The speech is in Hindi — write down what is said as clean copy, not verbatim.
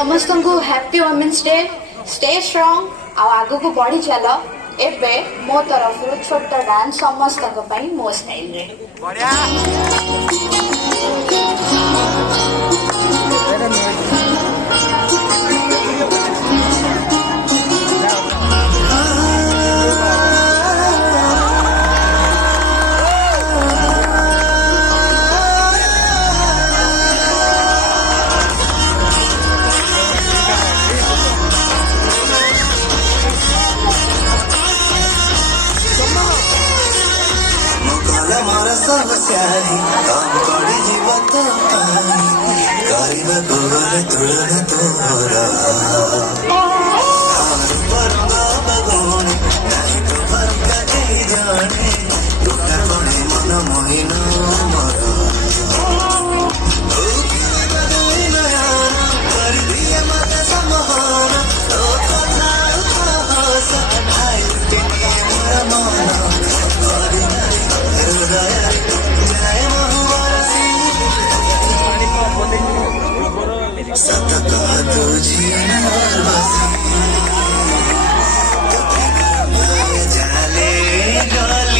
समस्त को happy women's day stay strong आगु को बढ़ी चल एबे मो तरफ छोट डांस समस्त मो स्टाइल रे समस्याही काम करे जीवत करिब तोरे तुलना तोरा हार परंगा बगोने नहीं तो भरका के जाने टूटा कोने मन मोहिना मरा कर दिया मत समहाना तो था हाय के मेरा माना सतत तुझी